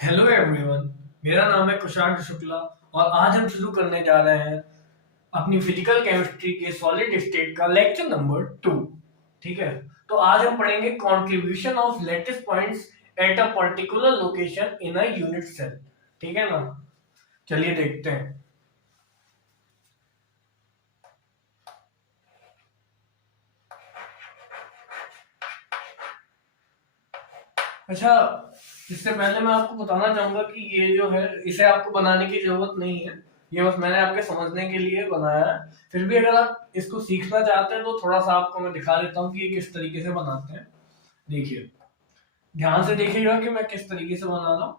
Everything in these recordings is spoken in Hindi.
Hello everyone. मेरा नाम है कुशांक शुक्ला और आज हम शुरू करने जा रहे हैं अपनी फिजिकल केमिस्ट्री के सॉलिड स्टेट का लेक्चर नंबर 2। ठीक है, तो आज हम पढ़ेंगे contribution of lattice points at a particular location in a unit cell. ठीक है ना, चलिए देखते हैं। अच्छा, इससे पहले मैं आपको बताना चाहूंगा कि ये जो है इसे आपको बनाने की जरूरत नहीं है, ये बस मैंने आपके समझने के लिए बनाया है। फिर भी अगर आप इसको सीखना चाहते हैं तो थोड़ा सा आपको मैं दिखा देता हूँ कि ये किस तरीके से बनाते हैं। देखिए, ध्यान से देखिएगा कि मैं किस तरीके से बना रहा हूँ।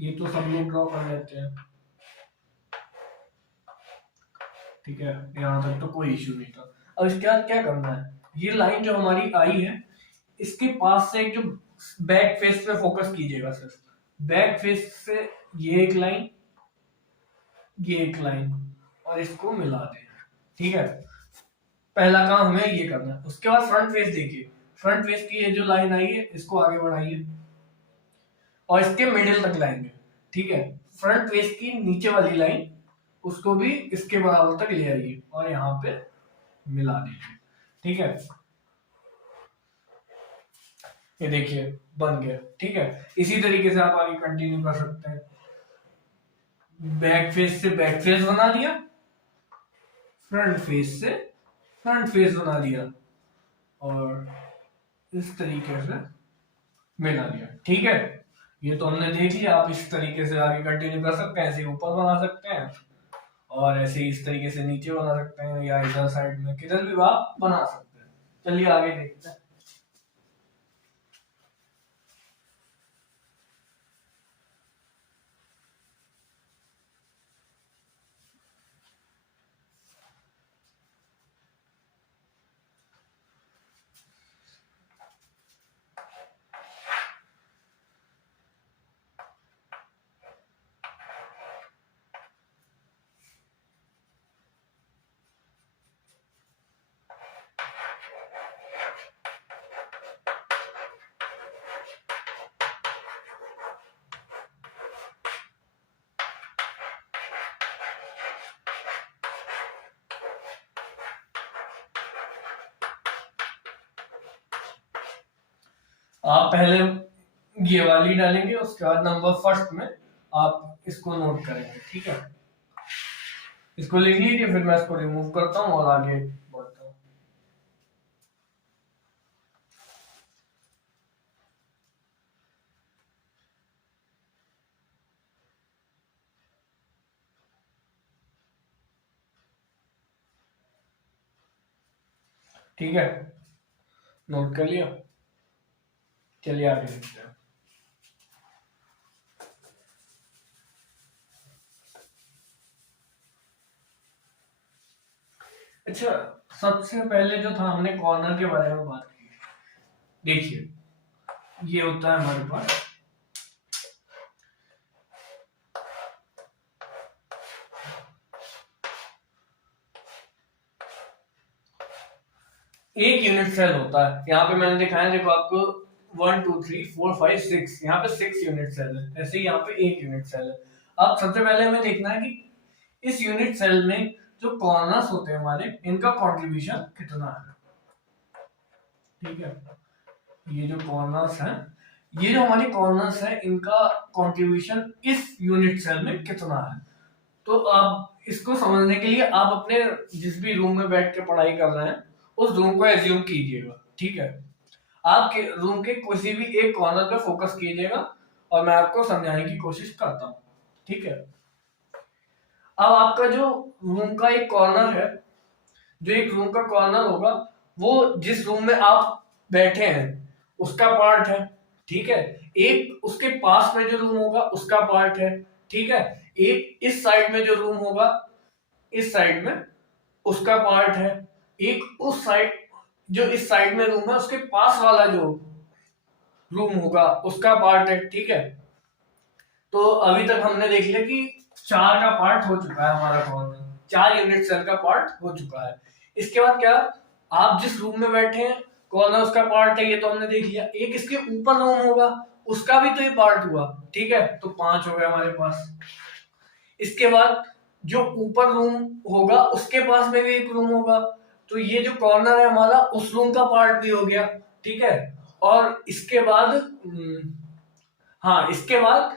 ये तो सब लोग ड्रॉ कर लेते हैं, ठीक है, यहाँ तक तो कोई इश्यू नहीं था। अब इसके बाद क्या करना है, ये लाइन जो हमारी आई है इसके पास से एक जो बैक फेस पे फोकस कीजिएगा सिर्फ। बैक फेस से ये एक लाइन, ये एक लाइन और इसको मिला दें। ठीक है, पहला काम हमें ये करना है। उसके बाद फ्रंट फेस देखिए, फ्रंट फेस की ये जो लाइन आई है इसको आगे बढ़ाइए और इसके मिडिल तक लाएंगे। ठीक है, फ्रंट फेस की नीचे वाली लाइन उसको भी इसके बराबर तक ले आइए और यहाँ पे मिला दीजिए। ठीक है, ये देखिए बन गया। ठीक है, इसी तरीके से आप आगे कंटिन्यू कर सकते हैं। बैक फेस से बैक फेस बना दिया, फ्रंट फेस से फ्रंट फेस बना दिया और इस तरीके से मिला दिया। ठीक है, ये तो हमने देख लिया। आप इस तरीके से आगे कंटिन्यू कर सकते हैं, ऐसे ऊपर बना सकते हैं और ऐसे इस तरीके से नीचे बना सकते हैं या इधर साइड में किधर भी आप बना सकते हैं। चलिए आगे देखते हैं। आप पहले ये वाली डालेंगे, उसके बाद नंबर फर्स्ट में आप इसको नोट करेंगे। ठीक है, इसको लिख लीजिए, फिर मैं इसको रिमूव करता हूँ और आगे बढ़ता हूँ। ठीक है, नोट कर लिया। चलिए आगे देखते हैं। अच्छा, सबसे पहले जो था हमने कॉर्नर के बारे में बात की। देखिए, ये होता है हमारे पास एक यूनिट सेल होता है। यहाँ पे मैंने दिखाया, देखो आपको 1 2 3 4 5 6, यहाँ पे 6 यूनिट सेल है। ऐसे ही यहाँ पे एक यूनिट सेल है। अब सबसे पहले हमें देखना है कि इस यूनिट सेल में जो कॉर्नर्स होते हैं हमारे, इनका कंट्रीब्यूशन कितना है। ठीक है, ये जो कॉर्नर्स हैं, ये जो हमारी कॉर्नर्स है, इनका कंट्रीब्यूशन इस यूनिट सेल में कितना है। तो आप इसको समझने के लिए आप अपने जिस भी रूम में बैठ के पढ़ाई कर रहे हैं उस रूम को एज्यूम कीजिएगा। ठीक है, आपके रूम के किसी भी एक कॉर्नर पे फोकस कीजिएगा और मैं आपको समझाने की कोशिश करता हूँ। ठीक है, अब आपका जो रूम का एक कॉर्नर है, जो एक रूम का कॉर्नर होगा, वो जिस रूम में आप बैठे हैं उसका पार्ट है। ठीक है, एक उसके पास में जो रूम होगा उसका पार्ट है। ठीक है, एक इस साइड में जो रूम होगा, इस साइड में उसका पार्ट है। एक उस साइड, जो इस साइड में रूम है उसके पास वाला जो रूम होगा उसका पार्ट है। ठीक है, तो अभी तक हमने देख लिया कि 4 का पार्ट हो चुका है हमारा कॉर्नर, 4 यूनिट सेल का पार्ट हो चुका है। इसके बाद क्या, आप जिस रूम में बैठे हैं कॉर्नर उसका पार्ट है, ये तो हमने देख लिया। एक इसके ऊपर रूम होगा, उसका भी तो ये पार्ट हुआ, ठीक है, तो 5 हो गया हमारे पास। इसके बाद जो ऊपर रूम होगा उसके पास में भी एक रूम होगा, तो ये जो कॉर्नर है हमारा उस रूम का पार्ट भी हो गया, ठीक है। और इसके बाद हाँ, इसके बाद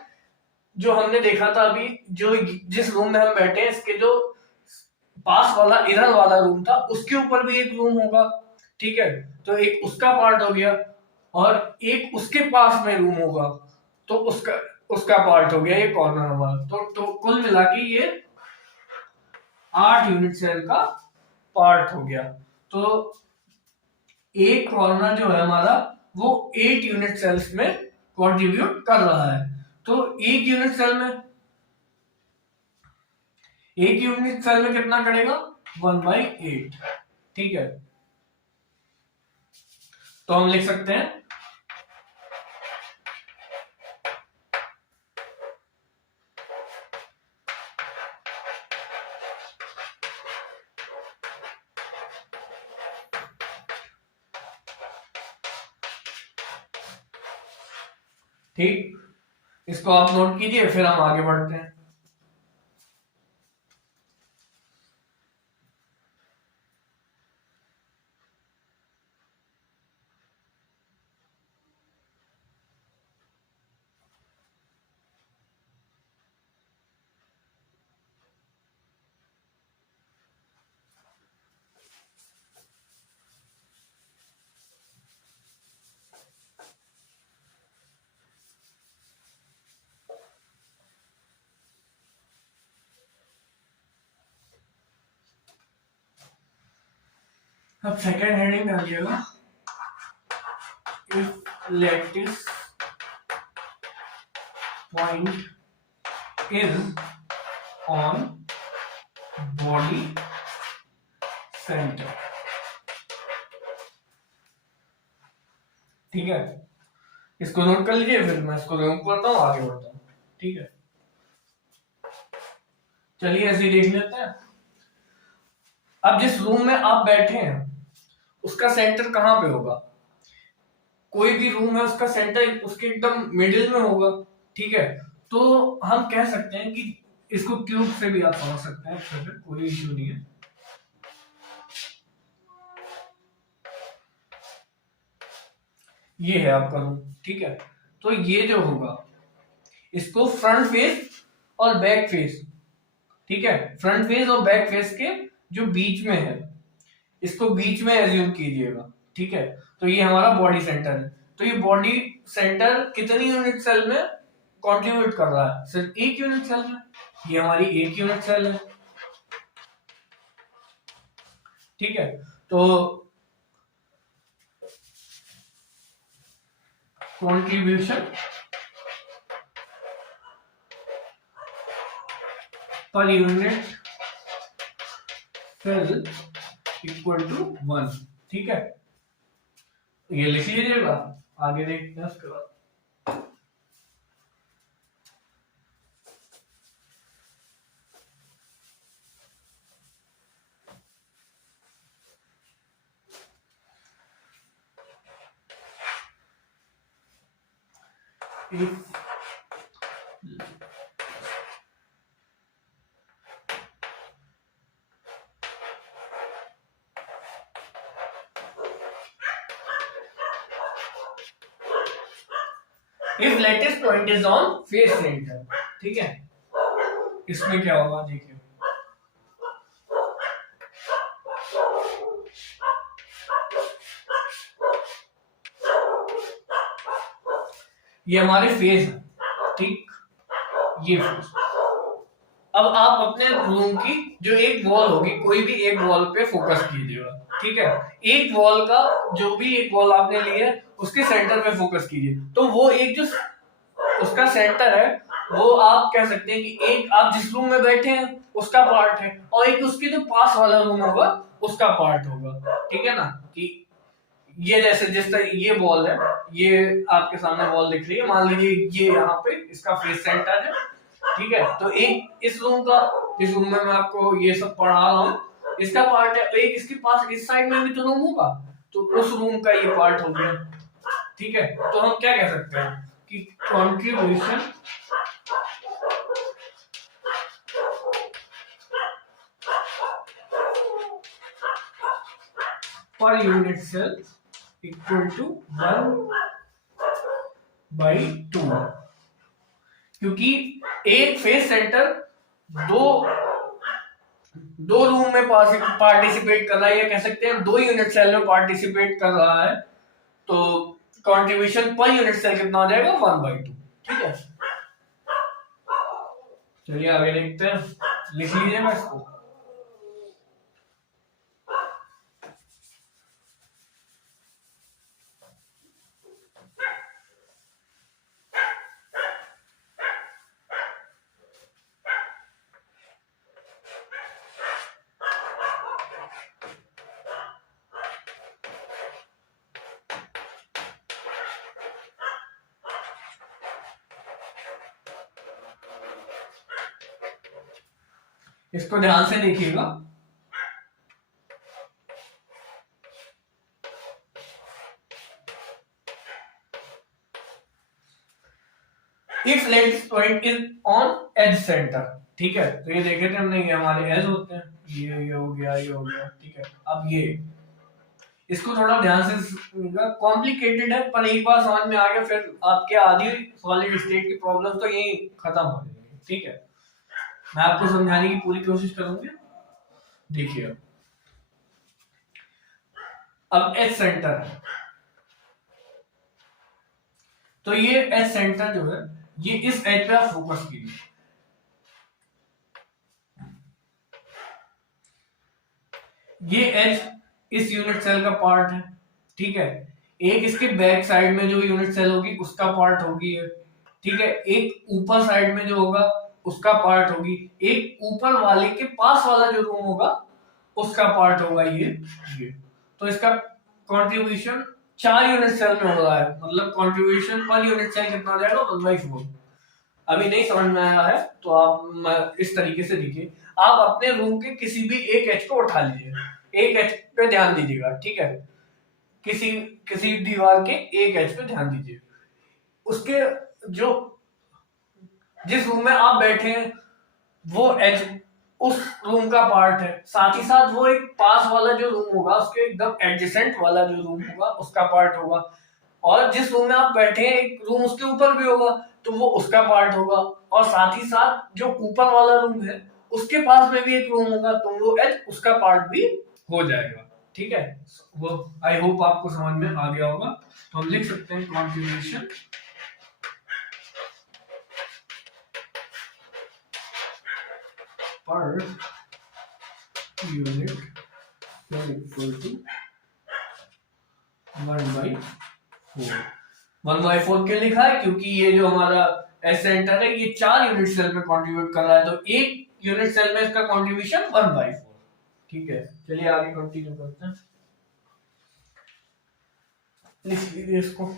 जो हमने देखा था अभी, जो जिस रूम में हम बैठे हैं इसके जो पास वाला इधर वाला रूम था उसके ऊपर भी एक रूम होगा, ठीक है, तो एक उसका पार्ट हो गया। और एक उसके पास में रूम होगा, तो उसका उसका पार्ट हो गया ये कॉर्नर हमारा। तो कुल मिला के ये 8 यूनिट सेल का पार्ट हो गया। तो एक कॉर्नर जो है हमारा वो 8 यूनिट सेल्स में कंट्रीब्यूट कर रहा है। तो एक यूनिट सेल में कितना करेगा, 1/8, ठीक है। तो हम लिख सकते हैं ठीक, इसको आप नोट कीजिए, फिर हम आगे बढ़ते हैं। अब सेकेंड हेडिंग डालिएगा, if lattice point is on body centre, ठीक है। इसको नोट कर लीजिए, फिर मैं इसको रिमूव करता हूँ, आगे बढ़ता हूँ, ठीक है। चलिए ऐसे ही देख लेते हैं। अब जिस रूम में आप बैठे हैं उसका सेंटर कहां पे होगा, कोई भी रूम है उसका सेंटर उसके एकदम मिडिल में होगा, ठीक है। तो हम कह सकते हैं कि इसको क्यूब से भी आप समझ सकते हैं, फिर कोई इश्यू नहीं है। ये है आपका रूम, ठीक है। तो ये जो होगा इसको फ्रंट फेस और बैक फेस, ठीक है, फ्रंट फेस और बैक फेस के जो बीच में है इसको बीच में एज्यूम कीजिएगा, ठीक है। तो ये हमारा बॉडी सेंटर है। तो ये बॉडी सेंटर कितनी यूनिट सेल में कंट्रीब्यूट कर रहा है, सिर्फ एक यूनिट सेल में, ये हमारी एक यूनिट सेल है, ठीक है। तो contribution per unit cell equal to 1, ठीक है। ये लिख लीजिएगा, आगे देखते हैं उसके बाद। If lattice point is on face center, ठीक है, इसमें क्या होगा देखिए, ये हमारे फेस है, ठीक, ये फेस। अब आप अपने रूम की जो एक वॉल होगी, कोई भी एक वॉल पे फोकस कीजिएगा, ठीक है। एक वॉल का जो भी एक वॉल आपने ली है उसके सेंटर पे फोकस कीजिए। तो वो एक जो उसका सेंटर है वो आप कह सकते हैं कि एक आप जिस रूम में बैठे हैं उसका पार्ट है, और एक उसके जो पास वाला रूम होगा उसका पार्ट होगा, ठीक है ना। कि ये जैसे जिस तरह ये वॉल है, ये आपके सामने वॉल दिख रही है, मान लीजिए ये यहाँ पे इसका फेस सेंटर है, ठीक है। तो एक इस रूम का, जिस रूम में मैं आपको ये सब पढ़ा रहा हूँ, इसका पार्ट है, एक इसके पास इस साइड में भी तो रूम होगा, तो उस रूम का ये पार्ट हो गया। ठीक है, तो हम क्या कह सकते हैं कि contribution per unit cell equal to 1/2, क्योंकि एक फेस सेंटर दो रूम में पार्टिसिपेट कर रहा है, या कह सकते हैं 2 यूनिट सेल में पार्टिसिपेट कर रहा है, तो कंट्रीब्यूशन पर यूनिट सेल कितना हो जाएगा 1/2। ठीक है, चलिए आगे देखते हैं, लिख लीजिएगा इसको। इसको ध्यान से देखिएगा। If lattice point is on edge centre, ठीक है, तो ये देखे थे हमने, ये हमारे एज होते हैं, ये हो गया, ये हो गया। ठीक है, अब ये इसको थोड़ा ध्यान से, कॉम्प्लिकेटेड है, पर एक बार समझ में आ गया फिर आपके आधी सॉलिड स्टेट की प्रॉब्लम तो यही खत्म हो जाएगी। ठीक है, मैं आपको समझाने की पूरी कोशिश करूंगी। देखिए, अब एच सेंटर है, तो ये एच सेंटर जो है, ये इस एच पे आप फोकस कीजिए। ये एच इस यूनिट सेल का पार्ट है। ठीक है, एक इसके बैक साइड में जो यूनिट सेल होगी उसका पार्ट होगी है। ठीक है, एक ऊपर साइड में जो होगा उसका पार्ट होगी, एक ऊपर वाले के पास वाला जो रूम होगा उसका पार्ट होगा ये। तो इसका कंट्रीब्यूशन 4 यूनिट सेल में हो रहा है, मतलब कंट्रीब्यूशन पर यूनिट सेल कितना हो जाएगा 1/4। अभी नहीं समझ में आया है तो आप इस तरीके से देखिए, आप अपने रूम के किसी भी एक एच को उठा लीजिए, एक एच पे ध्यान दीजिएगा। ठीक है, किसी किसी दीवार के एक एच पे ध्यान दीजिए, उसके जो जिस रूम में आप बैठे हैं वो एच उस रूम का पार्ट है, साथ ही साथ वो एक पास वाला जो रूम होगा उसके एकदम एडजेसेंट वाला जो रूम होगा उसका पार्ट होगा, और जिस रूम में आप बैठे हैं एक रूम उसके ऊपर भी होगा तो वो उसका पार्ट होगा, और साथ ही साथ जो ऊपर वाला रूम है उसके पास में भी एक रूम होगा तो वो एच उसका पार्ट भी हो जाएगा। ठीक है, वो आई होप आपको समझ में आ गया होगा। तो हम लिख सकते हैं contribution per unit equal to 1/4। 1/4 क्यों लिखा है? क्योंकि ये जो हमारा एस सेंटर है ये 4 यूनिट सेल में कंट्रीब्यूट कर रहा है, तो एक यूनिट सेल में इसका कंट्रीब्यूशन 1/4। ठीक है, चलिए आगे कंटिन्यू करते हैं, लिख लीजिए इसको।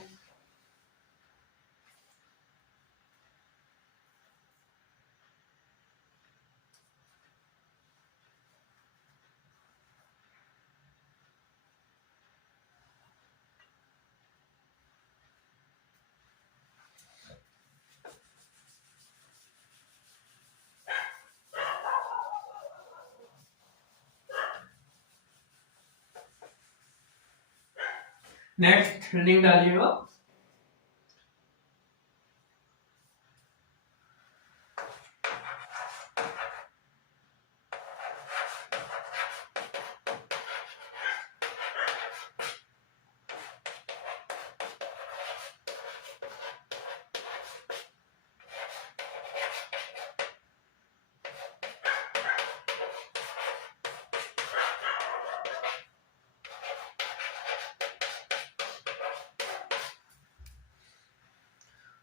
नेक्स्ट हेडिंग डालिएगा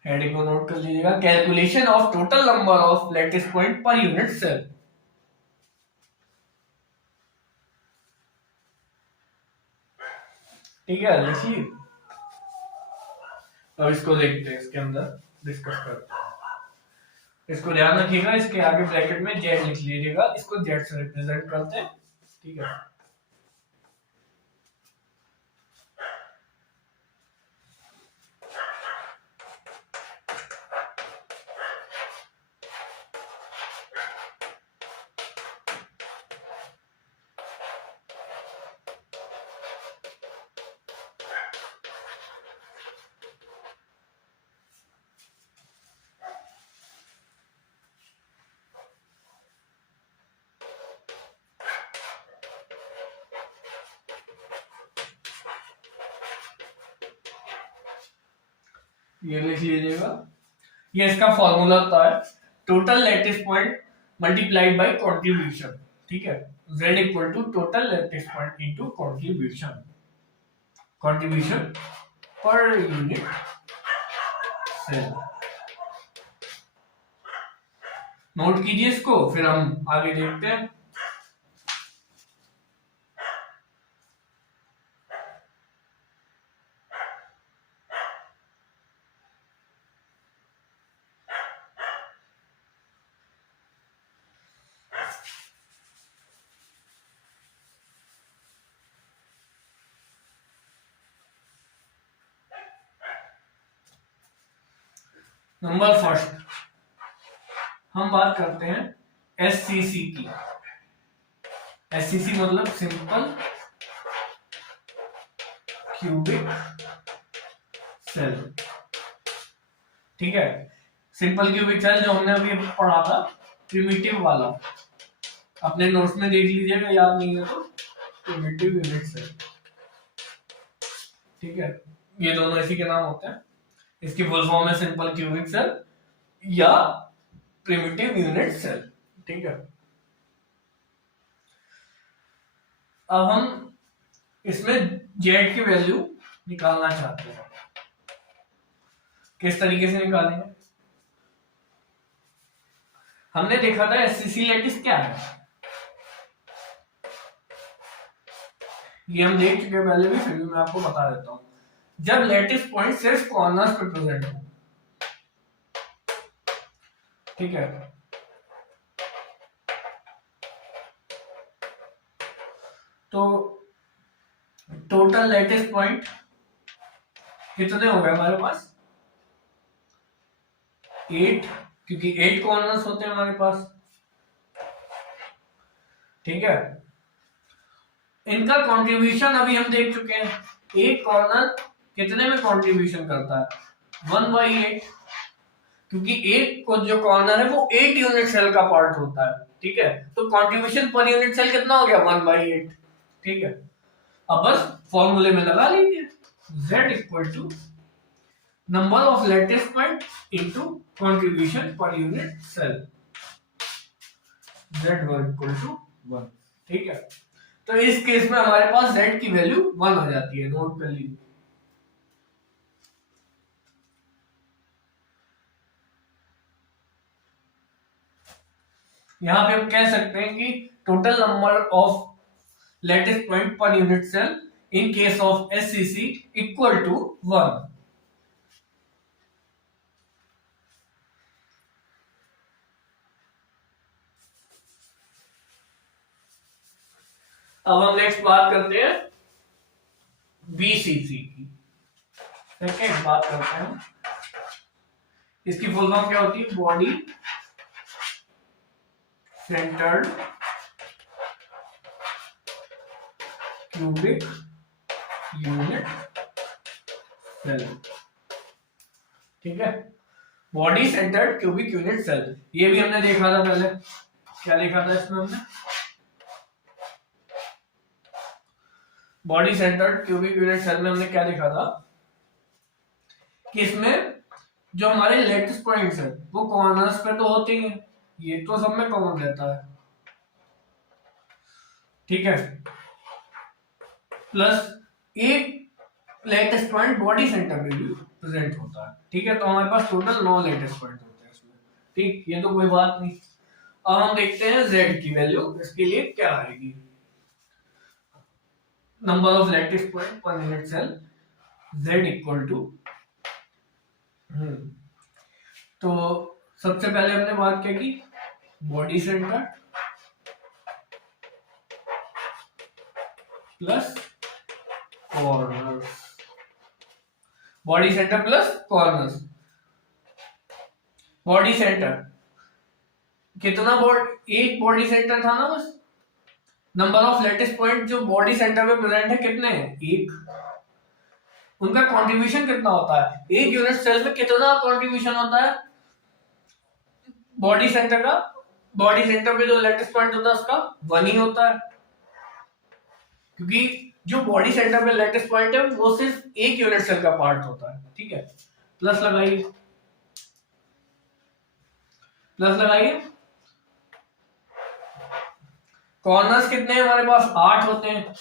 हेडिंग को नोट कर लीजिएगा, calculation of total number of lattice point per unit cell. ठीक है, लिखिए। अब इसको देखते हैं, इसके अंदर डिस्कस करते हैं। इसको ध्यान रखिएगा, इसके आगे ब्रैकेट में जेड लिख लीजिएगा, इसको जेड से रिप्रेजेंट करते हैं। ठीक है, ये लिख लीजिएगा, ये इसका फॉर्मूला होता है total lattice point multiplied by contribution, ठीक है। z equal to total lattice point into contribution, contribution per unit cell. Note कीजिए इसको, फिर हम आगे देखते हैं। नंबर फर्स्ट हम बात करते हैं एससीसी की। एससीसी मतलब सिंपल क्यूबिक सेल, ठीक है। सिंपल क्यूबिक सेल जो हमने अभी पढ़ा था प्रिमिटिव वाला, अपने नोट्स में देख लीजिएगा, याद नहीं है तो प्रिमिटिव यूनिट सेल, ठीक है। ये दोनों इसी के नाम होते हैं। इसकी फुल फॉर्म है सिंपल क्यूबिक सेल या प्रिमिटिव यूनिट सेल, ठीक है। अब हम इसमें जेड की वैल्यू निकालना चाहते हैं, किस तरीके से निकालेंगे? हमने देखा था एससीसी लैटिस क्या है, ये हम देख चुके हैं पहले भी, फिर भी मैं आपको बता देता हूं। जब लैटिस पॉइंट सिर्फ कॉर्नर्स पे प्रेजेंट हो, ठीक है, तो टोटल लैटिस पॉइंट कितने हो गए हमारे पास? 8, क्योंकि 8 कॉर्नर्स होते हैं हमारे पास, ठीक है। इनका कंट्रीब्यूशन अभी हम देख चुके हैं, एक कॉर्नर कितने में कंट्रीब्यूशन करता है? 1/8, क्योंकि एक को जो कॉर्नर है वो 8 यूनिट सेल का पार्ट होता है, ठीक है। तो कंट्रीब्यूशन पर यूनिट सेल कितना हो गया? 1/8, ठीक है। अब बस फॉर्मूले में लगा लीजिए, z equal to number of lattice point into contribution per unit cell, z1 equal to 1, ठीक है। तो इस केस में हमारे पास z की वैल्यू 1 हो जाती है, नोट कर लीजिए। यहां पे हम कह सकते हैं कि total number of lattice point per unit cell in case of SCC equal to 1। अब हम नेक्स्ट बात करते हैं बीसीसी की, सेकेंड बात करते हैं। इसकी फुल फॉर्म क्या होती है? Body centred cubic unit cell, ठीक है। Body centred cubic unit cell, ये भी हमने देखा था पहले। क्या देखा था इसमें हमने? Body centred cubic unit cell में हमने क्या देखा था कि इसमें जो हमारे लैटिस पॉइंट्स है वो कॉर्नर्स पे तो होते ही हैं, ये तो सब में कॉमन रहता है, ठीक है। प्लस एक लैटिस पॉइंट बॉडी सेंटर में भी प्रेजेंट होता है, ठीक है। तो हमारे पास टोटल 9 लैटिस पॉइंट होते हैं इसमें, ठीक, ये तो कोई बात नहीं। अब हम देखते हैं z की वैल्यू इसके लिए क्या आएगी। Number of lattice point per unit cell, z equal to, तो सबसे पहले हमने बात क्या की? Body centre plus corners, body centre plus corners. Body centre कितना एक बॉडी सेंटर था ना बस। नंबर ऑफ लैटिस पॉइंट जो बॉडी सेंटर में प्रेजेंट है कितने हैं? 1। उनका कंट्रीब्यूशन कितना होता है? एक यूनिट सेल में कितना कंट्रीब्यूशन होता है बॉडी सेंटर का? बॉडी सेंटर पे जो लैटिस पॉइंट होता है उसका 1 ही होता है, क्योंकि जो बॉडी सेंटर पे लैटिस पॉइंट है वो सिर्फ एक यूनिट सेल का पार्ट होता है, ठीक है। प्लस लगाइए, प्लस लगाइए। कॉर्नर्स कितने हैं हमारे पास? 8 होते हैं।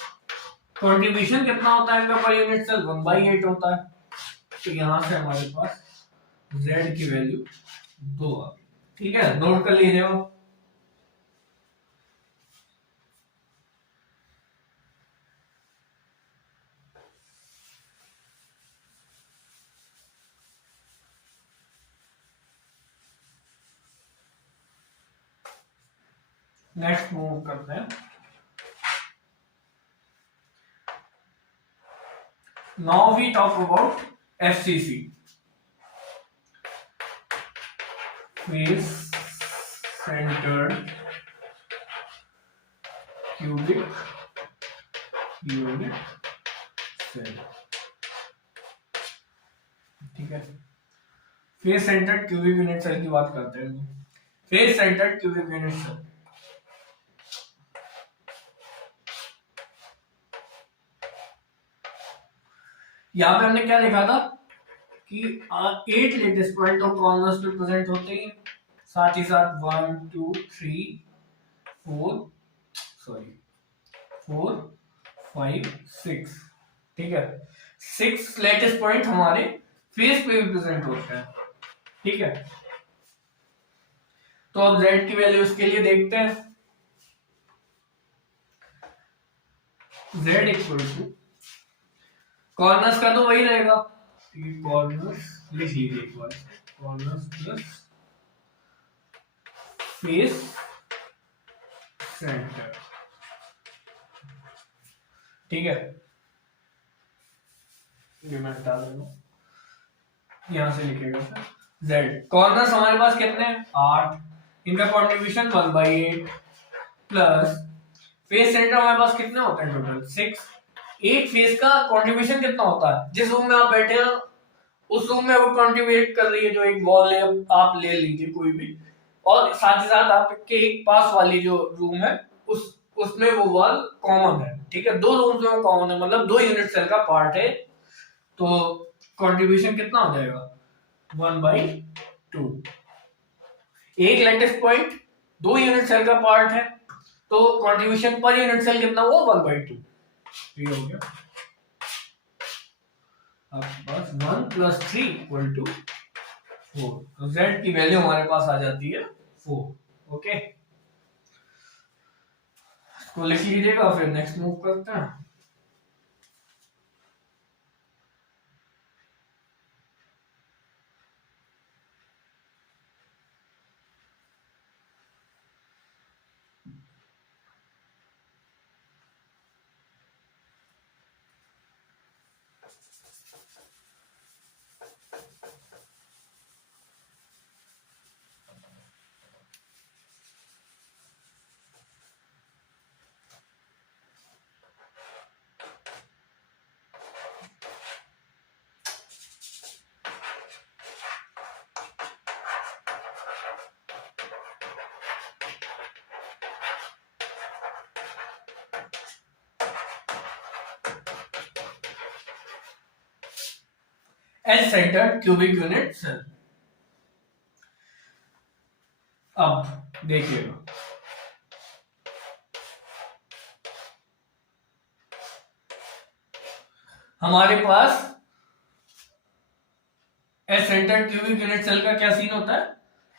कंट्रीब्यूशन कितना होता है इनका पर यूनिट सेल? 1/8 होता है। तो यहां से हमारे पास z की वैल्यू 2 आ गई। ठीक है, नोट कर लीजिए वो। नेक्स्ट मूव करते हैं। Now we talk about FCC, face centred cubic unit cell. ठीक है, face centred cubic unit cell की बात करते हैं। Face centred cubic unit cell, यहां पे हमने क्या लिखा था कि 8 लेटेस्ट पॉइंट ऑफ कॉर्नर्स पे प्रेजेंट होते हैं, साथ ही साथ 1 2 3 4 सॉरी 4 5 6। ठीक है, 6 लेटेस्ट पॉइंट हमारे फेस पे भी प्रेजेंट होते हैं। ठीक है, तो अब z की वैल्यू उसके लिए देखते हैं। z इक्वल टू कॉर्नर्स का तो वही रहेगा, कॉर्नर्स लिख लीजिए एक बार, कॉर्नर्स प्लस फेस सेंटर। ठीक है, ये मैं हटा दूंगा, यहां से लिखेगा सर z। कॉर्नर्स हमारे पास कितने हैं? 8। इनका कंट्रीब्यूशन 1/8 प्लस फेस सेंटर हमारे पास कितने होते हैं टोटल? 6। एक फेस का कंट्रीब्यूशन कितना होता है? जिस रूम में आप बैठे हैं उस रूम में वो कंट्रीब्यूट कर रही है, जो एक वॉल है आप ले लीजिए कोई भी, और साथ ही साथ आपके एक पास वाली जो रूम है उसमें वो वॉल कॉमन है। ठीक है, 2 रूम्स में वो कॉमन है, मतलब 2 यूनिट सेल का पार्ट है, तो कंट्रीब्यूशन कितना हो जाएगा? 1/2। एक लेटेस्ट पॉइंट 2 यूनिट सेल का पार्ट है, तो कंट्रीब्यूशन पर यूनिट सेल कितना हुआ? 1/2। ये हो गया आपके पास 1 + 3 = 4। तो z की वैल्यू हमारे पास आ जाती है 4। ओके, तो लिख लीजिएगा, फिर नेक्स्ट मूव करते हैं। Edge centre cubic unit cell. अब देखिएगा, हमारे पास edge centre cubic unit cell का क्या सीन होता है?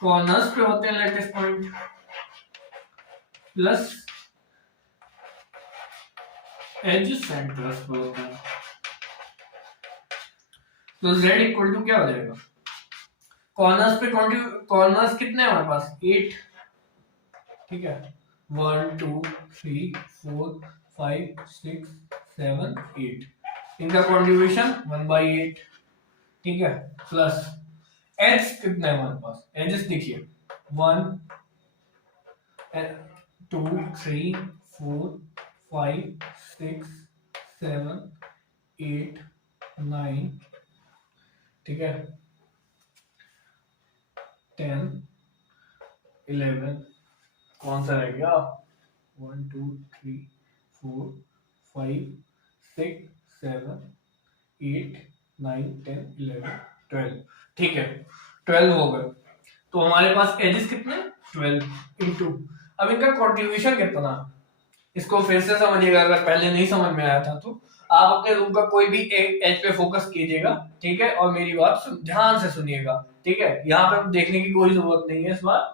कॉर्नर्स पे होते हैं lattice point plus edge centres पे होते हैं। तो z इक्वल टू क्या हो जाएगा? कॉर्नर्स पे कॉर्नर्स कितने हैं हमारे पास? 8। ठीक है, 1 2 3 4 5 6 7 8। इनका कंट्रीब्यूशन 1/8। ठीक है, प्लस एज कितना है हमारे पास? एजेस देखिए 1 2 3 4 5 6 7 8 9। ठीक है, 10 11। कौन सा रह गया? 1 2 3 4 5 6 7 8 9 10 11 12, ठीक है, 12 हो गए। तो हमारे पास एजेस कितने, 12 इंटू, अब इनका कॉन्ट्रीब्यूशन कितना, इसको फिर से समझिएगा अगर पहले नहीं समझ में आया था तो। आप अपने रूम का कोई भी एक एज पे फोकस कीजिएगा, ठीक है, और मेरी बात ध्यान से सुनिएगा, ठीक है, यहाँ पे देखने की कोई जरूरत नहीं है इस बार।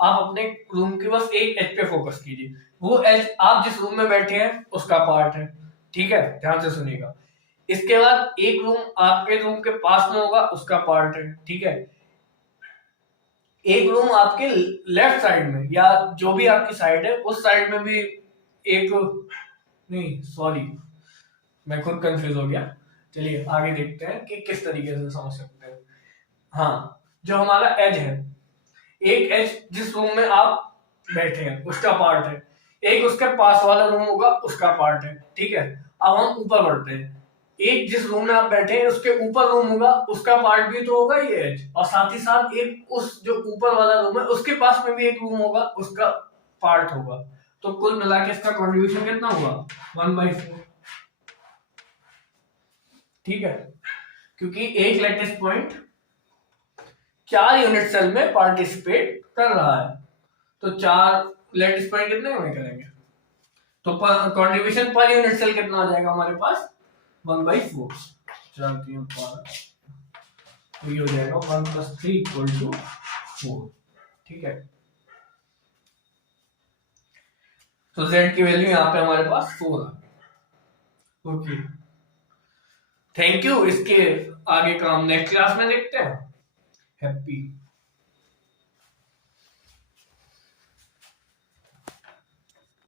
आप अपने रूम के बस एक एज पे फोकस कीजिए, वो एज आप जिस रूम में बैठे हैं उसका पार्ट है, ठीक है, ध्यान से सुनिएगा। इसके बाद एक रूम आपके रूम के पास में होगा, उसका पार्ट है, ठीक है। एक रूम आपके लेफ्ट साइड में या जो भी आपकी साइड है उस साइड में भी एक, नहीं सॉरी मैं खुद कंफ्यूज हो गया। चलिए आगे देखते हैं कि किस तरीके से समझ सकते हैं। हाँ, जो हमारा एज है, एक एज जिस रूम में आप बैठे हैं उसका पार्ट है, एक उसके पास वाला रूम होगा उसका पार्ट है, ठीक है। अब हम ऊपर बढ़ते हैं, एक जिस रूम में आप बैठे हैं उसके ऊपर रूम होगा, उसका पार्ट भी तो होगा ये एज, और साथ ही साथ एक उस जो ऊपर वाला रूम है उसके पास में भी एक रूम होगा, उसका पार्ट होगा। तो कुल मिला के इसका कॉन्ट्रीब्यूशन कितना हुआ, 1/4, ठीक है, क्योंकि एक लैटिस पॉइंट 4 यूनिट सेल में पार्टिसिपेट कर रहा है, तो 4 लैटिस पॉइंट कितने में करेंगे, तो कंट्रीब्यूशन पर यूनिट सेल कितना आ जाएगा हमारे पास, 1/4, 4 3 12, तो ये हो जाएगा 1 + 3 = 4, ठीक है। तो z की वैल्यू यहाँ पे हमारे पास 4 है, ओके। थैंक यू, इसके आगे का हम नेक्स्ट क्लास में देखते हैं। हैप्पी